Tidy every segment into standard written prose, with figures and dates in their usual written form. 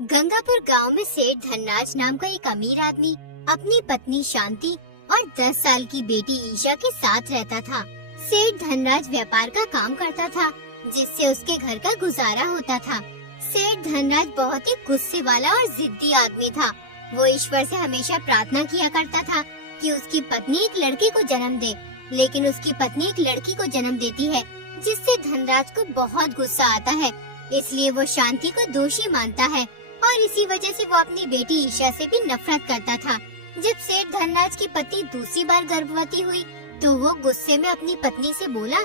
गंगापुर गांव में सेठ धनराज नाम का एक अमीर आदमी अपनी पत्नी शांति और 10 साल की बेटी ईशा के साथ रहता था। सेठ धनराज व्यापार का काम करता था, जिससे उसके घर का गुजारा होता था। सेठ धनराज बहुत ही गुस्से वाला और जिद्दी आदमी था। वो ईश्वर से हमेशा प्रार्थना किया करता था कि उसकी पत्नी एक लड़के को जन्म दे, लेकिन उसकी पत्नी एक लड़की को जन्म देती है, जिससे धनराज को बहुत गुस्सा आता है। इसलिए वो शांति को दोषी मानता है और इसी वजह से वो अपनी बेटी ईशा से भी नफरत करता था। जब सेठ धनराज की पत्नी दूसरी बार गर्भवती हुई तो वो गुस्से में अपनी पत्नी से बोला,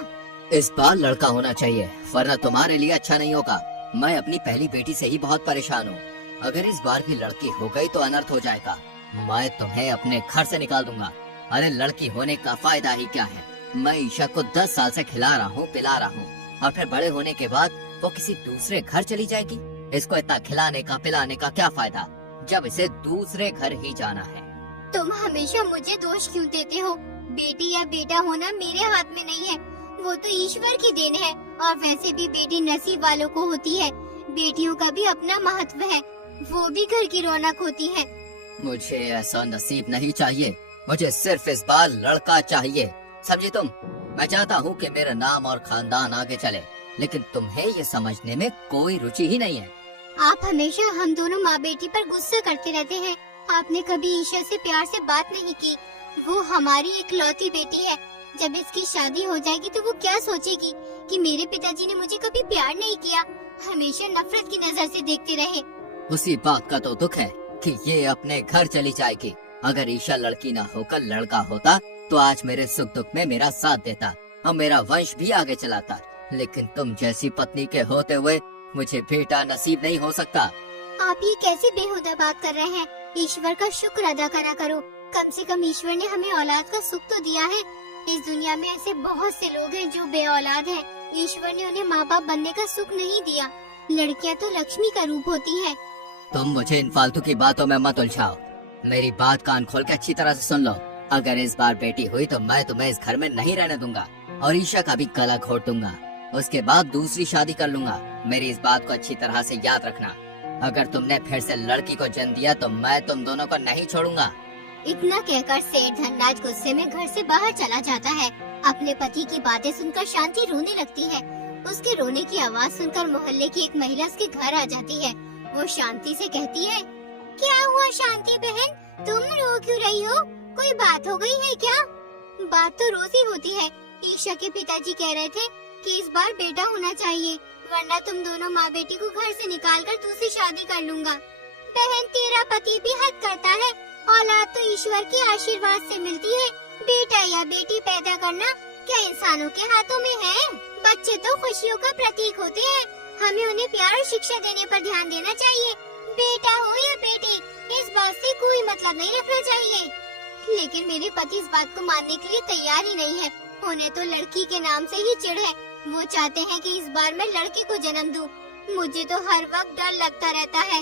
इस बार लड़का होना चाहिए, वरना तुम्हारे लिए अच्छा नहीं होगा। मैं अपनी पहली बेटी से ही बहुत परेशान हूँ। अगर इस बार भी लड़की हो गई तो अनर्थ हो जाएगा। मैं तुम्हें अपने घर से निकाल दूंगा। अरे लड़की होने का फायदा ही क्या है? मैं ईशा को 10 साल से खिला रहा हूँ, पिला रहा हूँ, और फिर बड़े होने के बाद वो किसी दूसरे घर चली जाएगी। इसको इतना खिलाने का पिलाने का क्या फायदा, जब इसे दूसरे घर ही जाना है। तुम हमेशा मुझे दोष क्यों देते हो? बेटी या बेटा होना मेरे हाथ में नहीं है, वो तो ईश्वर की देन है। और वैसे भी बेटी नसीब वालों को होती है। बेटियों का भी अपना महत्व है, वो भी घर की रौनक होती है। मुझे ऐसा नसीब नहीं चाहिए, मुझे सिर्फ इस बार लड़का चाहिए, समझी तुम? मैं चाहता हूँ कि मेरा नाम और खानदान आगे चले, लेकिन तुम्हें ये समझने में कोई रुचि ही नहीं है। आप हमेशा हम दोनों माँ बेटी पर गुस्सा करते रहते हैं। आपने कभी ईशा से प्यार से बात नहीं की। वो हमारी इकलौती बेटी है। जब इसकी शादी हो जाएगी तो वो क्या सोचेगी कि मेरे पिताजी ने मुझे कभी प्यार नहीं किया, हमेशा नफरत की नजर से देखते रहे। उसी बात का तो दुख है कि ये अपने घर चली जाएगी। अगर ईशा लड़की ना होकर लड़का होता तो आज मेरे सुख दुख में मेरा साथ देता और मेरा वंश भी आगे चलाता। लेकिन तुम जैसी पत्नी के होते हुए मुझे बेटा नसीब नहीं हो सकता। आप ये कैसे बेहुदा बात कर रहे हैं? ईश्वर का शुक्र अदा करा करो। कम से कम ईश्वर ने हमें औलाद का सुख तो दिया है। इस दुनिया में ऐसे बहुत से लोग हैं जो बे औलाद हैं। ईश्वर ने उन्हें माँ बाप बनने का सुख नहीं दिया। लड़कियाँ तो लक्ष्मी का रूप होती है। तुम मुझे इन फालतू की बातों में मत उलझाओ। मेरी बात कान खोल के अच्छी तरह से सुन लो। अगर इस बार बेटी हुई तो मैं तुम्हें इस घर में नहीं रहने दूंगा और ईशा का भी गला घोट दूंगा। उसके बाद दूसरी शादी कर लूंगा। मेरी इस बात को अच्छी तरह से याद रखना। अगर तुमने फिर से लड़की को जन्म दिया तो मैं तुम दोनों को नहीं छोड़ूंगा। इतना कहकर सेठ धनराज गुस्से में घर से बाहर चला जाता है। अपने पति की बातें सुनकर शांति रोने लगती है। उसके रोने की आवाज सुनकर मोहल्ले की एक महिला उसके घर आ जाती है। वो शांति से कहती है, क्या हुआ शांति बहन, तुम रो क्यों रही हो? कोई बात हो गई है क्या? बात तो रोज ही होती है। ईशा के पिताजी कह रहे थे कि इस बार बेटा होना चाहिए, वरना तुम दोनों माँ बेटी को घर से निकालकर दूसरी शादी कर लूंगा। बहन तेरा पति भी हद करता है। औलाद तो ईश्वर के आशीर्वाद से मिलती है। बेटा या बेटी पैदा करना क्या इंसानों के हाथों में है? बच्चे तो खुशियों का प्रतीक होते हैं। हमें उन्हें प्यार और शिक्षा देने पर ध्यान देना चाहिए। बेटा हो या बेटी, इस बात से कोई मतलब नहीं रखना चाहिए। लेकिन मेरे पति इस बात को मानने के लिए तैयार ही नहीं है। उन्हें तो लड़की के नाम से ही चिढ़ है। वो चाहते हैं कि इस बार मैं लड़के को जन्म दूं। मुझे तो हर वक्त डर लगता रहता है।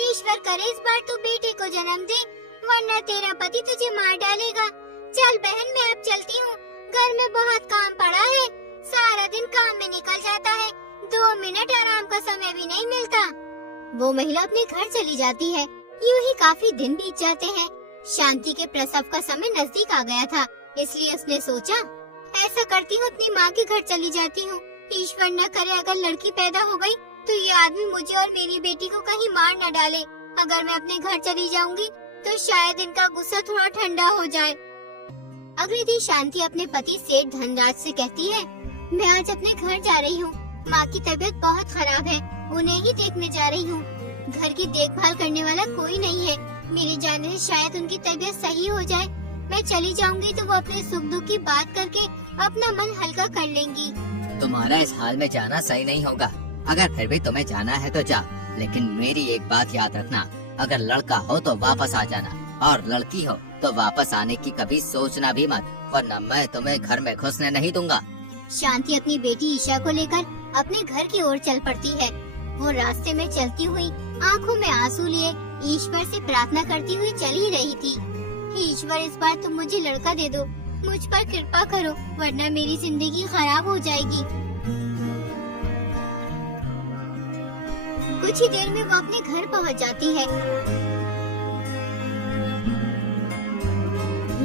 ईश्वर करे इस बार तू बेटे को जन्म दे, वरना तेरा पति तुझे मार डालेगा। चल बहन मैं अब चलती हूँ, घर में बहुत काम पड़ा है। सारा दिन काम में निकल जाता है, 2 मिनट आराम का समय भी नहीं मिलता। वो महिला अपने घर चली जाती है। यूं ही काफी दिन बीत जाते हैं। शांति के प्रसव का समय नजदीक आ गया था, इसलिए उसने सोचा, ऐसा करती हूँ अपनी माँ के घर चली जाती हूँ। ईश्वर न करे अगर लड़की पैदा हो गई तो ये आदमी मुझे और मेरी बेटी को कहीं मार न डाले। अगर मैं अपने घर चली जाऊंगी तो शायद इनका गुस्सा थोड़ा ठंडा हो जाए। अगले दिन शांति अपने पति सेठ धनराज से कहती है, मैं आज अपने घर जा रही हूँ। माँ की तबीयत बहुत खराब है, उन्हें ही देखने जा रही हूँ। घर की देखभाल करने वाला कोई नहीं है। मेरे जाने से शायद उनकी तबीयत सही हो जाए। मैं चली जाऊंगी तो वो अपने सुख दुख की बात करके अपना मन हल्का कर लेंगी। तुम्हारा इस हाल में जाना सही नहीं होगा। अगर फिर भी तुम्हें जाना है तो जा, लेकिन मेरी एक बात याद रखना, अगर लड़का हो तो वापस आ जाना, और लड़की हो तो वापस आने की कभी सोचना भी मत, वरना मैं तुम्हें घर में घुसने नहीं दूंगा। शांति अपनी बेटी ईशा को लेकर अपने घर की ओर चल पड़ती है। वो रास्ते में चलती हुई आंखों में आंसू लिए ईश्वर से प्रार्थना करती हुई चल ही रही थी। ईश्वर इस बार तुम मुझे लड़का दे दो, मुझ पर कृपा करो, वरना मेरी जिंदगी खराब हो जाएगी। कुछ ही देर में वो अपने घर पहुंच जाती है।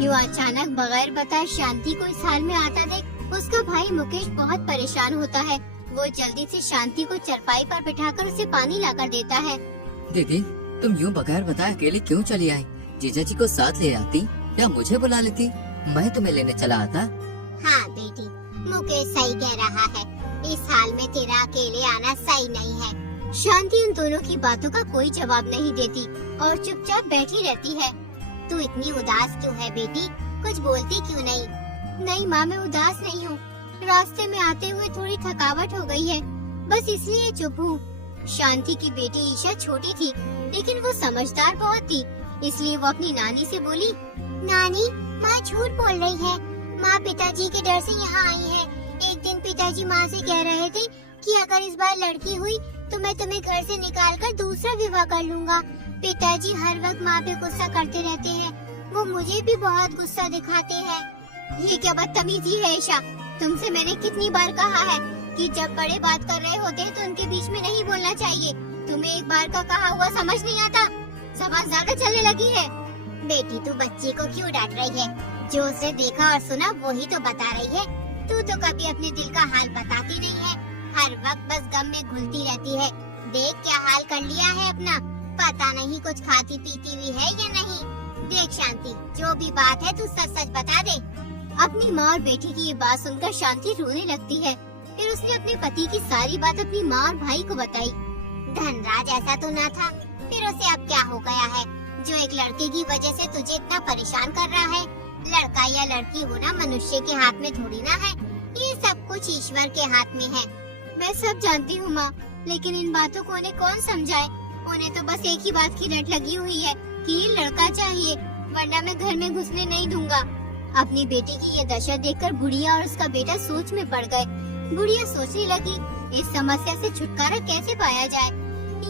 यूं अचानक बगैर बताए शांति को इस हाल में आता देख उसका भाई मुकेश बहुत परेशान होता है। वो जल्दी से शांति को चरपाई पर बिठाकर उसे पानी लाकर देता है। दीदी, तुम यूं बगैर बताए अकेले क्यों चली आई? जीजा जी को साथ ले आती या मुझे बुला लेती, मैं तुम्हें लेने चला आता। हाँ बेटी, मुकेश सही कह रहा है, इस हाल में तेरा अकेले आना सही नहीं है। शांति उन दोनों की बातों का कोई जवाब नहीं देती और चुपचाप बैठी रहती है। तू इतनी उदास क्यों है बेटी, कुछ बोलती क्यों नहीं? नहीं माँ, मैं उदास नहीं हूँ, रास्ते में आते हुए थोड़ी थकावट हो गई है, बस इसलिए चुप हूँ। शांति की बेटी ईशा छोटी थी लेकिन वो समझदार बहुत थी, इसलिए वो अपनी नानी से बोली, नानी माँ झूठ बोल रही है, माँ पिताजी के डर से यहाँ आई है। एक दिन पिताजी माँ से कह रहे थे कि अगर इस बार लड़की हुई तो मैं तुम्हें घर से निकालकर दूसरा विवाह कर लूँगा। पिताजी हर वक्त माँ पे गुस्सा करते रहते हैं, वो मुझे भी बहुत गुस्सा दिखाते हैं। ये क्या बदतमीजी है ईशा, तुमसे मैंने कितनी बार कहा है कि जब बड़े बात कर रहे होते हैं तो उनके बीच में नहीं बोलना चाहिए। तुम्हें एक बार का कहा हुआ समझ नहीं आता, समझ ज्यादा चलने लगी है। बेटी तू बच्ची को क्यों डांट रही है? जो उसने देखा और सुना वही तो बता रही है। तू तो कभी अपने दिल का हाल बताती नहीं है, हर वक्त बस गम में घुलती रहती है। देख क्या हाल कर लिया है अपना, पता नहीं कुछ खाती पीती हुई है या नहीं। देख शांति, जो भी बात है तू सच सच बता दे। अपनी माँ और बेटी की ये बात सुनकर शांति रोने लगती है। फिर उसने अपने पति की सारी बात अपनी माँ और भाई को बताई। धनराज ऐसा तो न था, फिर उसे अब क्या हो गया है जो एक लड़के की वजह से तुझे इतना परेशान कर रहा है? लड़का या लड़की होना मनुष्य के हाथ में थोड़ी ना है, ये सब कुछ ईश्वर के हाथ में है। मैं सब जानती हूँ माँ, लेकिन इन बातों को उन्हें कौन समझाए? उन्हें तो बस एक ही बात की रट लगी हुई है कि ये लड़का चाहिए, वरना मैं घर में घुसने नहीं दूंगा। अपनी बेटी की ये दशा देखकर बुढ़िया और उसका बेटा सोच में पड़ गए। बुढ़िया सोचने लगी, इस समस्या से छुटकारा कैसे पाया जाए।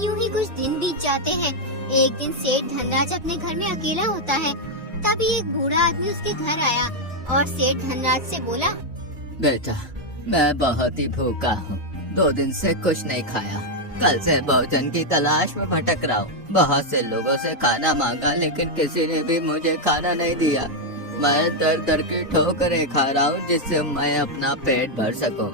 यूं ही कुछ दिन बीत जाते हैं। एक दिन सेठ धनराज अपने घर में अकेला होता है, तभी एक बूढ़ा आदमी उसके घर आया और सेठ धनराज से बोला, बेटा मैं बहुत ही भूखा हूँ, 2 दिन से कुछ नहीं खाया, कल से भोजन की तलाश में भटक रहा हूँ। बहुत से लोगों से खाना मांगा लेकिन किसी ने भी मुझे खाना नहीं दिया। मैं दर दर की ठोकरें खा रहा हूँ जिससे मैं अपना पेट भर सकूं।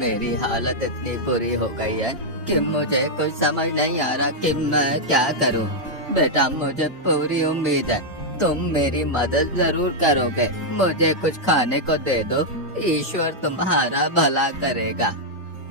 मेरी हालत इतनी बुरी हो गई है कि मुझे कुछ समझ नहीं आ रहा कि मैं क्या करूं। बेटा मुझे पूरी उम्मीद है तुम मेरी मदद जरूर करोगे, मुझे कुछ खाने को दे दो, ईश्वर तुम्हारा भला करेगा।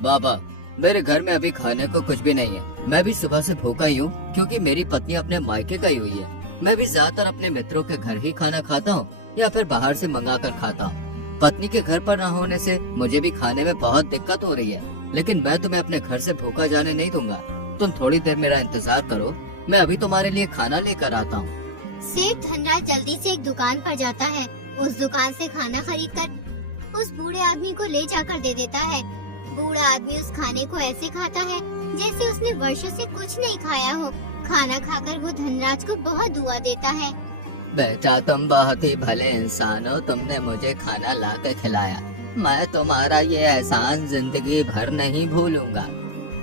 बाबा मेरे घर में अभी खाने को कुछ भी नहीं है, मैं भी सुबह से भूखा ही हूँ क्योंकि मेरी पत्नी अपने मायके गई हुई है। मैं भी ज्यादातर अपने मित्रों के घर ही खाना खाता हूँ या फिर बाहर से मंगा कर खाता हूँ। पत्नी के घर पर न होने से मुझे भी खाने में बहुत दिक्कत हो रही है, लेकिन मैं तुम्हें अपने घर से भूखा जाने नहीं दूंगा। तुम थोड़ी देर मेरा इंतजार करो, मैं अभी तुम्हारे लिए खाना लेकर आता हूँ। सेठ धनराज जल्दी से एक दुकान पर जाता है। उस दुकान से खाना खरीदकर उस बूढ़े आदमी को ले जाकर दे देता है। बूढ़ा आदमी उस खाने को ऐसे खाता है जैसे उसने वर्षों से कुछ नहीं खाया हो। खाना खाकर वो धनराज को बहुत दुआ देता है। बेटा तुम बहुत ही भले इंसान हो, तुमने मुझे खाना ला के खिलाया, मैं तुम्हारा ये एहसान जिंदगी भर नहीं भूलूंगा।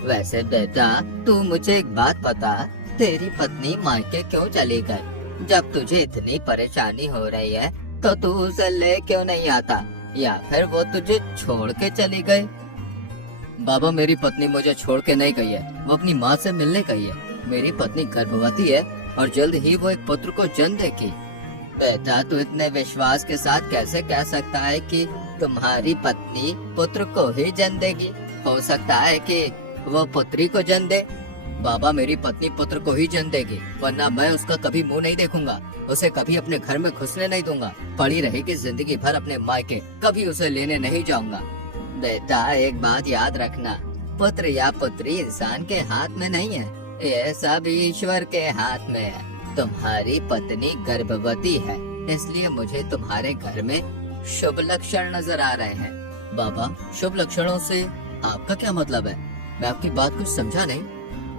वैसे बेटा तू मुझे एक बात बता, तेरी पत्नी मायके क्यों चली गई? जब तुझे इतनी परेशानी हो रही है तो तू उसे ले क्यों नहीं आता, या फिर वो तुझे छोड़ के चली गई? बाबा मेरी पत्नी मुझे छोड़ के नहीं गई है, वो अपनी माँ से मिलने गई है। मेरी पत्नी गर्भवती है और जल्द ही वो एक पुत्र को जन्म देगी। बेटा तू इतने विश्वास के साथ कैसे कह सकता है कि तुम्हारी पत्नी पुत्र को ही जन्म देगी? हो सकता है कि वो पुत्री को जन्म दे। बाबा मेरी पत्नी पुत्र को ही जन्म देगी, वरना मैं उसका कभी मुंह नहीं देखूंगा, उसे कभी अपने घर में घुसने नहीं दूंगा। पड़ी रहेगी जिंदगी भर अपने मायके, कभी उसे लेने नहीं जाऊंगा। बेटा एक बात याद रखना, पुत्र या पुत्री इंसान के हाथ में नहीं है, ये सब ईश्वर के हाथ में है। तुम्हारी पत्नी गर्भवती है, इसलिए मुझे तुम्हारे घर में शुभ लक्षण नजर आ रहे हैं। बाबा शुभ लक्षणों से आपका क्या मतलब है? मैं आपकी बात कुछ समझा नहीं।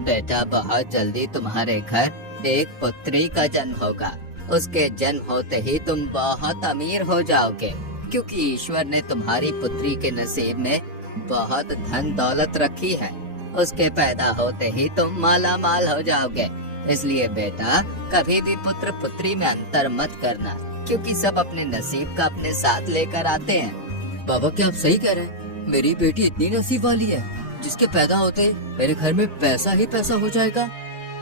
बेटा बहुत जल्दी तुम्हारे घर एक पुत्री का जन्म होगा, उसके जन्म होते ही तुम बहुत अमीर हो जाओगे, क्योंकि ईश्वर ने तुम्हारी पुत्री के नसीब में बहुत धन दौलत रखी है। उसके पैदा होते ही तुम माला माल हो जाओगे। इसलिए बेटा, कभी भी पुत्र पुत्री में अंतर मत करना, क्योंकि सब अपने नसीब का अपने साथ लेकर आते हैं। बाबा, क्या आप सही कह रहे हैं? मेरी बेटी इतनी नसीब वाली है जिसके पैदा होते ही मेरे घर में पैसा ही पैसा हो जाएगा।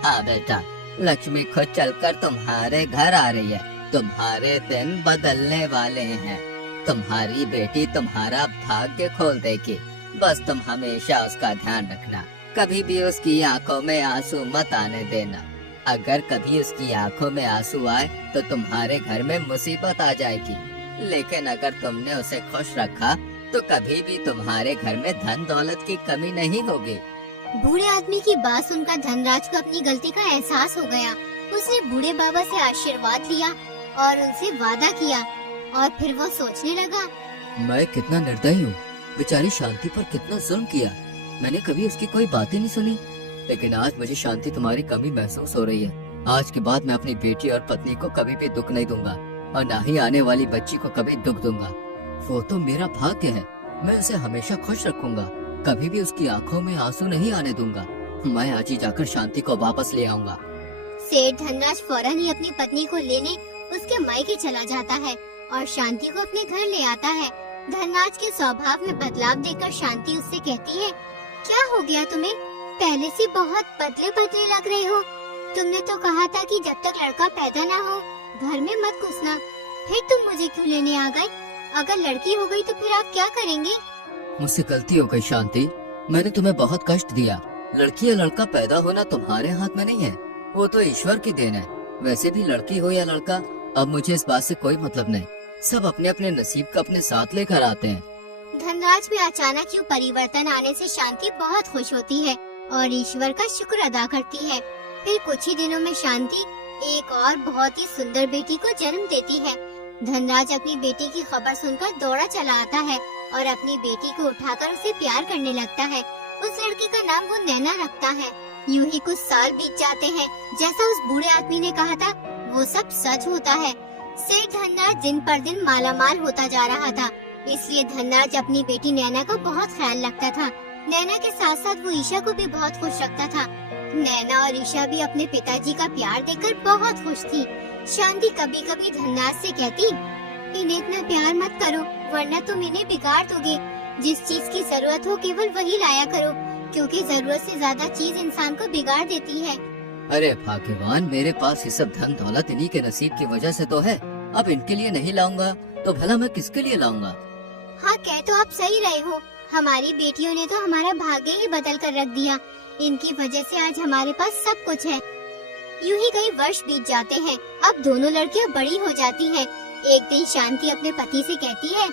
हाँ बेटा, लक्ष्मी खुद चलकर तुम्हारे घर आ रही है। तुम्हारे दिन बदलने वाले हैं। तुम्हारी बेटी तुम्हारा भाग्य खोल देगी। बस तुम हमेशा उसका ध्यान रखना, कभी भी उसकी आंखों में आंसू मत आने देना। अगर कभी उसकी आंखों में आंसू आए तो तुम्हारे घर में मुसीबत आ जाएगी। लेकिन अगर तुमने उसे खुश रखा तो कभी भी तुम्हारे घर में धन दौलत की कमी नहीं होगी। बूढ़े आदमी की बात सुनकर धनराज को अपनी गलती का एहसास हो गया। उसने बूढ़े बाबा से आशीर्वाद लिया और उनसे वादा किया और फिर वो सोचने लगा, मैं कितना निर्दयी हूँ। बेचारी शांति पर कितना जुल्म किया। मैंने कभी उसकी कोई बात ही नहीं सुनी। लेकिन आज मुझे शांति तुम्हारी कमी महसूस हो रही है। आज के बाद मैं अपनी बेटी और पत्नी को कभी भी दुख नहीं दूंगा और न ही आने वाली बच्ची को कभी दुख दूंगा। वो तो मेरा भाग्य है। मैं उसे हमेशा खुश रखूंगा, कभी भी उसकी आंखों में आंसू नहीं आने दूंगा। मैं आज ही जाकर शांति को वापस ले आऊंगा। सेठ धनराज फौरन ही अपनी पत्नी को लेने उसके मायके चला जाता है और शांति को अपने घर ले आता है। धनराज के स्वभाव में बदलाव देखकर शांति उससे कहती है, क्या हो गया तुम्हें? पहले से बहुत बदले बदले लग रहे हो। तुमने तो कहा था कि जब तक लड़का पैदा ना हो घर में मत घुसना, फिर तुम मुझे क्यों लेने आ गए? अगर लड़की हो गई तो फिर आप क्या करेंगे? मुझसे गलती हो गई शांति, मैंने तुम्हें बहुत कष्ट दिया। लड़की या लड़का पैदा होना तुम्हारे हाथ में नहीं है, वो तो ईश्वर की देन है। वैसे भी लड़की हो या लड़का, अब मुझे इस बात से कोई मतलब नहीं। सब अपने अपने नसीब का अपने साथ लेकर आते हैं। धनराज में अचानक यूँ परिवर्तन आने से शांति बहुत खुश होती है और ईश्वर का शुक्र अदा करती है। फिर कुछ ही दिनों में शांति एक और बहुत ही सुंदर बेटी को जन्म देती है। धनराज अपनी बेटी की खबर सुनकर दौड़ा चला आता है और अपनी बेटी को उठाकर उसे प्यार करने लगता है। उस लड़की का नाम वो नैना रखता है। यूं ही कुछ साल बीत जाते हैं। जैसा उस बूढ़े आदमी ने कहा था वो सब सच होता है। सेठ धनराज दिन पर दिन मालामाल होता जा रहा था, इसलिए धनराज अपनी बेटी नैना को बहुत ख्याल रखता था। नैना के साथ साथ वो ईशा को भी बहुत खुश रखता था। नैना और ईशा भी अपने पिताजी का प्यार देखकर बहुत खुश थी। शांति कभी कभी धनराज से कहती, इन्हें इतना प्यार मत करो वरना तुम इन्हें बिगाड़ दोगे। जिस चीज की जरूरत हो केवल वही लाया करो, क्योंकि जरूरत से ज्यादा चीज इंसान को बिगाड़ देती है। अरे भगवान, मेरे पास ये सब धन दौलत इन्हीं के नसीब की वजह से तो है। अब इनके लिए नहीं लाऊंगा तो भला मैं किसके लिए लाऊंगा? हाँ, कह तो आप सही रहे हो। हमारी बेटियों ने तो हमारा भाग्य ही बदल कर रख दिया। इनकी वजह से आज हमारे पास सब कुछ है। यूं ही कई वर्ष बीत जाते हैं। अब दोनों लड़कियां बड़ी हो जाती हैं। एक दिन शांति अपने पति से कहती है,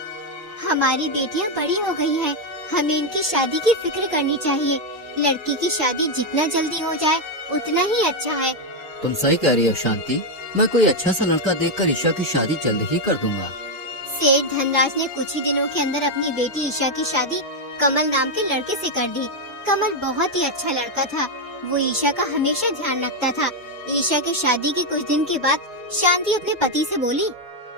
हमारी बेटियां बड़ी हो गई हैं, हमें इनकी शादी की फिक्र करनी चाहिए। लड़की की शादी जितना जल्दी हो जाए उतना ही अच्छा है। तुम सही कह रही हो शांति, मैं कोई अच्छा सा लड़का देखकर ईशा की शादी जल्द ही कर दूंगा। सेठ धनराज ने कुछ ही दिनों के अंदर अपनी बेटी ईशा की शादी कमल नाम के लड़के से कर दी। कमल बहुत ही अच्छा लड़का था। वो ईशा का हमेशा ध्यान रखता था। ईशा के शादी के कुछ दिन के बाद शांति अपने पति से बोली,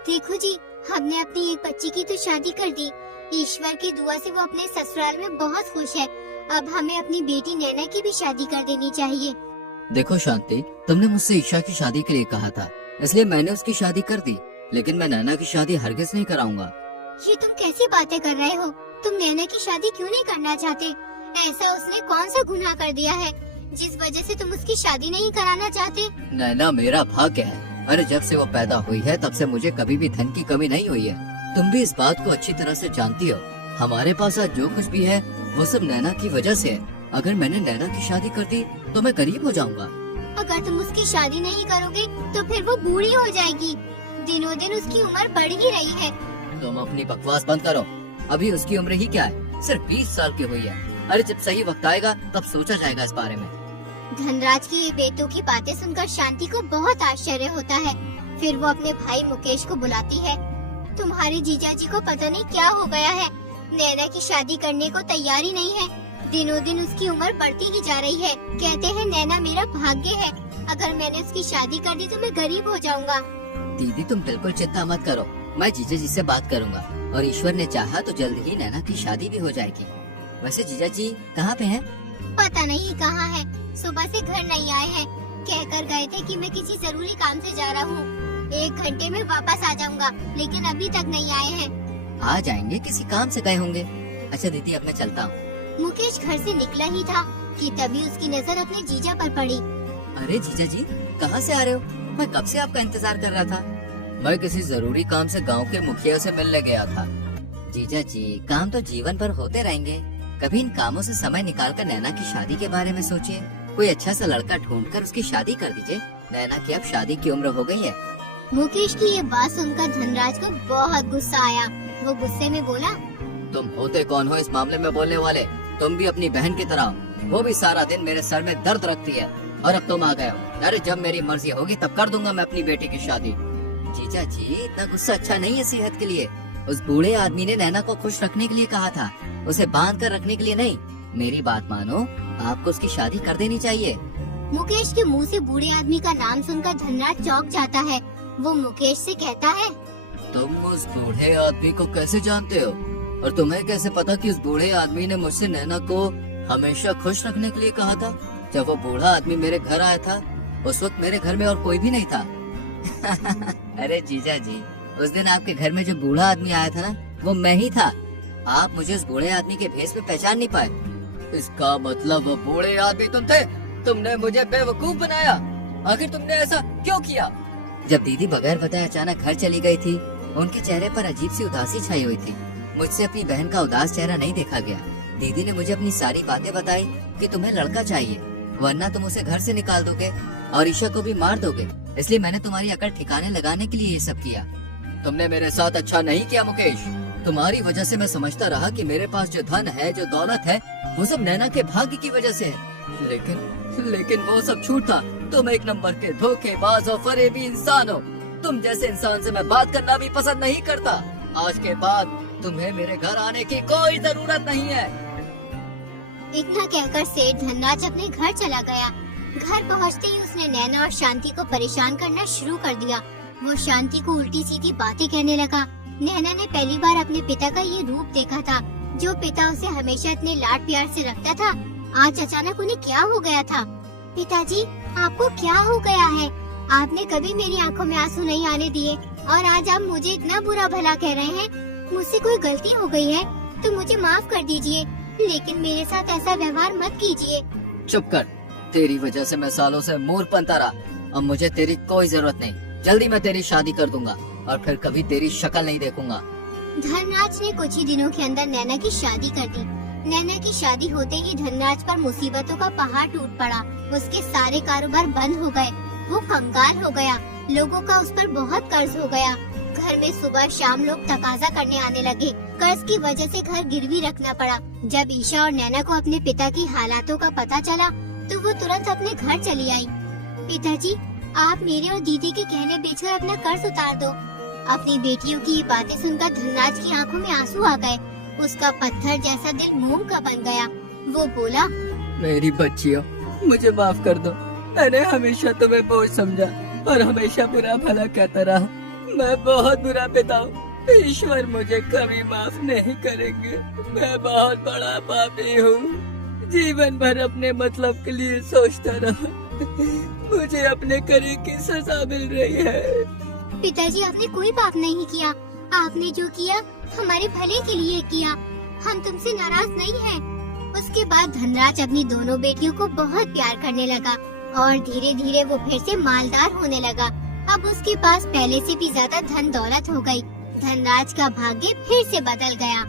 देखो जी, हमने अपनी एक बच्ची की तो शादी कर दी। ईश्वर की दुआ से वो अपने ससुराल में बहुत खुश है। अब हमें अपनी बेटी नैना की भी शादी कर देनी चाहिए। देखो शांति, तुमने मुझसे ईशा की शादी के लिए कहा था, इसलिए मैंने उसकी शादी कर दी। लेकिन मैं नैना की शादी हरगिज नहीं कराऊंगा। ये तुम कैसी बातें कर रहे हो? तुम नैना की शादी क्यों नहीं करना चाहते? ऐसा उसने कौन सा गुनाह कर दिया है जिस वजह से तुम उसकी शादी नहीं कराना चाहते? नैना मेरा भाग्य है। अरे जब से वो पैदा हुई है तब से मुझे कभी भी धन की कमी नहीं हुई है। तुम भी इस बात को अच्छी तरह से जानती हो। हमारे पास आज जो कुछ भी है वो सब नैना की वजह से है। अगर मैंने नैना की शादी कर दी तो मैं गरीब हो जाऊंगा। अगर तुम उसकी शादी नहीं करोगे तो फिर वो बूढ़ी हो जाएगी। दिनों दिन उसकी उम्र बढ़ ही रही है। तुम अपनी बकवास बंद करो। अभी उसकी उम्र ही क्या है, सिर्फ 20 साल की हुई है। अरे जब सही वक्त आएगा तब सोचा जाएगा इस बारे में। धनराज की ये बेटों की बातें सुनकर शांति को बहुत आश्चर्य होता है। फिर वो अपने भाई मुकेश को बुलाती है। तुम्हारे जीजाजी को पता नहीं क्या हो गया है, नैना की शादी करने को तैयारी नहीं है। दिनों दिन उसकी उम्र बढ़ती ही जा रही है। कहते हैं नैना मेरा भाग्य है, अगर मैंने उसकी शादी कर दी तो मैं गरीब हो जाऊंगा। दीदी तुम बिल्कुल चिंता मत करो, मैं जीजा जी से बात करूंगा और ईश्वर ने चाहा तो जल्द ही नैना की शादी भी हो जाएगी। वैसे जीजा जी कहाँ पे हैं? पता नहीं कहाँ है, सुबह से घर नहीं आए हैं। कहकर गए थे कि मैं किसी जरूरी काम से जा रहा हूँ, 1 घंटे में वापस आ जाऊंगा, लेकिन अभी तक नहीं आए हैं। आ जाएंगे, किसी काम से गए होंगे। अच्छा दीदी अब मैं चलता हूँ। मुकेश घर से निकला ही था कि तभी उसकी नजर अपने जीजा पर पड़ी। अरे जीजा जी कहाँ से आ रहे हो? मैं कब से आपका इंतजार कर रहा था। मैं किसी जरूरी काम से गांव के मुखिया से मिलने गया था। जीजा जी काम तो जीवन भर होते रहेंगे, कभी इन कामों से समय निकालकर नैना की शादी के बारे में सोचिए। कोई अच्छा सा लड़का ढूंढकर उसकी शादी कर दीजिए। नैना की अब शादी की उम्र हो गई है। मुकेश की ये बात सुनकर धनराज को बहुत गुस्सा आया। वो गुस्से में बोला, तुम होते कौन हो इस मामले में बोलने वाले? तुम भी अपनी बहन की तरह, वो भी सारा दिन मेरे सर में दर्द रखती है, और अब तुम आ गए हो। अरे जब मेरी मर्जी होगी तब कर दूंगा मैं अपनी बेटी की शादी। जीजा जी इतना गुस्सा अच्छा नहीं है सेहत के लिए। उस बूढ़े आदमी ने नैना को खुश रखने के लिए कहा था, उसे बांध कर रखने के लिए नहीं। मेरी बात मानो, आपको उसकी शादी कर देनी चाहिए। मुकेश के मुंह से बूढ़े आदमी का नाम सुनकर धनराज चौंक जाता है। वो मुकेश से कहता है, तुम उस बूढ़े आदमी को कैसे जानते हो? और तुम्हें कैसे पता कि उस बूढ़े आदमी ने मुझसे नैना को हमेशा खुश रखने के लिए कहा था? जब वो बूढ़ा आदमी मेरे घर आया था उस वक्त मेरे घर में और कोई भी नहीं था। अरे जीजा जी उस दिन आपके घर में जो बूढ़ा आदमी आया था ना, वो मैं ही था। आप मुझे उस बूढ़े आदमी के भेष में पहचान नहीं पाए। इसका मतलब वो बूढ़े आदमी तुम थे? तुमने मुझे बेवकूफ बनाया। आखिर तुमने ऐसा क्यों किया? जब दीदी बगैर बताए अचानक घर चली गई थी, उनके चेहरे पर अजीब सी उदासी छाई हुई थी। मुझसे अपनी बहन का उदास चेहरा नहीं देखा गया। दीदी ने मुझे अपनी सारी बातें बताई कि तुम्हें लड़का चाहिए, वरना तुम उसे घर से निकाल दोगे और ईशा को भी मार दोगे। इसलिए मैंने तुम्हारी अकड़ ठिकाने लगाने के लिए ये सब किया। तुमने मेरे साथ अच्छा नहीं किया मुकेश। तुम्हारी वजह से मैं समझता रहा कि मेरे पास जो धन है, जो दौलत है, वो सब नैना के भाग्य की वजह से है। लेकिन वो सब झूठ था। तुम एक नंबर के धोखेबाज और फरेबी इंसान हो। तुम जैसे इंसान से मैं बात करना भी पसंद नहीं करता। आज के बाद तुम्हें मेरे घर आने की कोई जरूरत नहीं है। इतना कहकर सेठ धनराज अपने घर चला गया। घर पहुंचते ही उसने नैना और शांति को परेशान करना शुरू कर दिया। वो शांति को उल्टी सीधी बातें कहने लगा। नैना ने पहली बार अपने पिता का ये रूप देखा था। जो पिता उसे हमेशा इतने लाड प्यार से रखता था, आज अचानक उन्हें क्या हो गया था? पिताजी आपको क्या हो गया है? आपने कभी मेरी आंखों में आंसू नहीं आने दिए और आज आप मुझे इतना बुरा भला कह रहे हैं। मुझसे कोई गलती हो गई है तो मुझे माफ कर दीजिए, लेकिन मेरे साथ ऐसा व्यवहार मत कीजिए। चुप कर। तेरी वजह से मैं सालों से मूर्ख बनता रहा। अब मुझे तेरी कोई जरूरत नहीं। जल्दी मैं तेरी शादी कर दूंगा और फिर कभी तेरी शक्ल नहीं देखूंगा। धनराज ने कुछ ही दिनों के अंदर नैना की शादी कर दी। नैना की शादी होते ही धनराज पर मुसीबतों का पहाड़ टूट पड़ा। उसके सारे कारोबार बंद हो गए। वो कंगाल हो गया। लोगों का उस पर बहुत कर्ज हो गया। घर में सुबह शाम लोग तकाजा करने आने लगे। कर्ज की वजह से घर गिरवी रखना पड़ा। जब ईशा और नैना को अपने पिता की हालातों का पता चला तो वो तुरंत अपने घर चली आई। पिताजी आप मेरे और दीदी के कहने बेचकर अपना कर्ज उतार दो। अपनी बेटियों की ये बातें सुनकर धनराज की आंखों में आंसू आ गए। उसका पत्थर जैसा दिल मोम का बन गया। वो बोला, मेरी बच्चियों मुझे माफ कर दो। मैंने हमेशा तुम्हें बोझ समझा और हमेशा बुरा भला कहता रहा। मैं बहुत बुरा पिता हूँ। ईश्वर मुझे कभी माफ नहीं करेंगे। मैं बहुत बड़ा पापी हूँ। जीवन भर अपने मतलब के लिए सोचता रहा। मुझे अपने करे की सजा मिल रही है। पिताजी आपने कोई पाप नहीं किया। आपने जो किया हमारे भले के लिए किया। हम तुमसे नाराज नहीं हैं। उसके बाद धनराज अपनी दोनों बेटियों को बहुत प्यार करने लगा और धीरे धीरे वो फिर से मालदार होने लगा। अब उसके पास पहले से भी ज्यादा धन दौलत हो गई। धनराज का भाग्य फिर से बदल गया।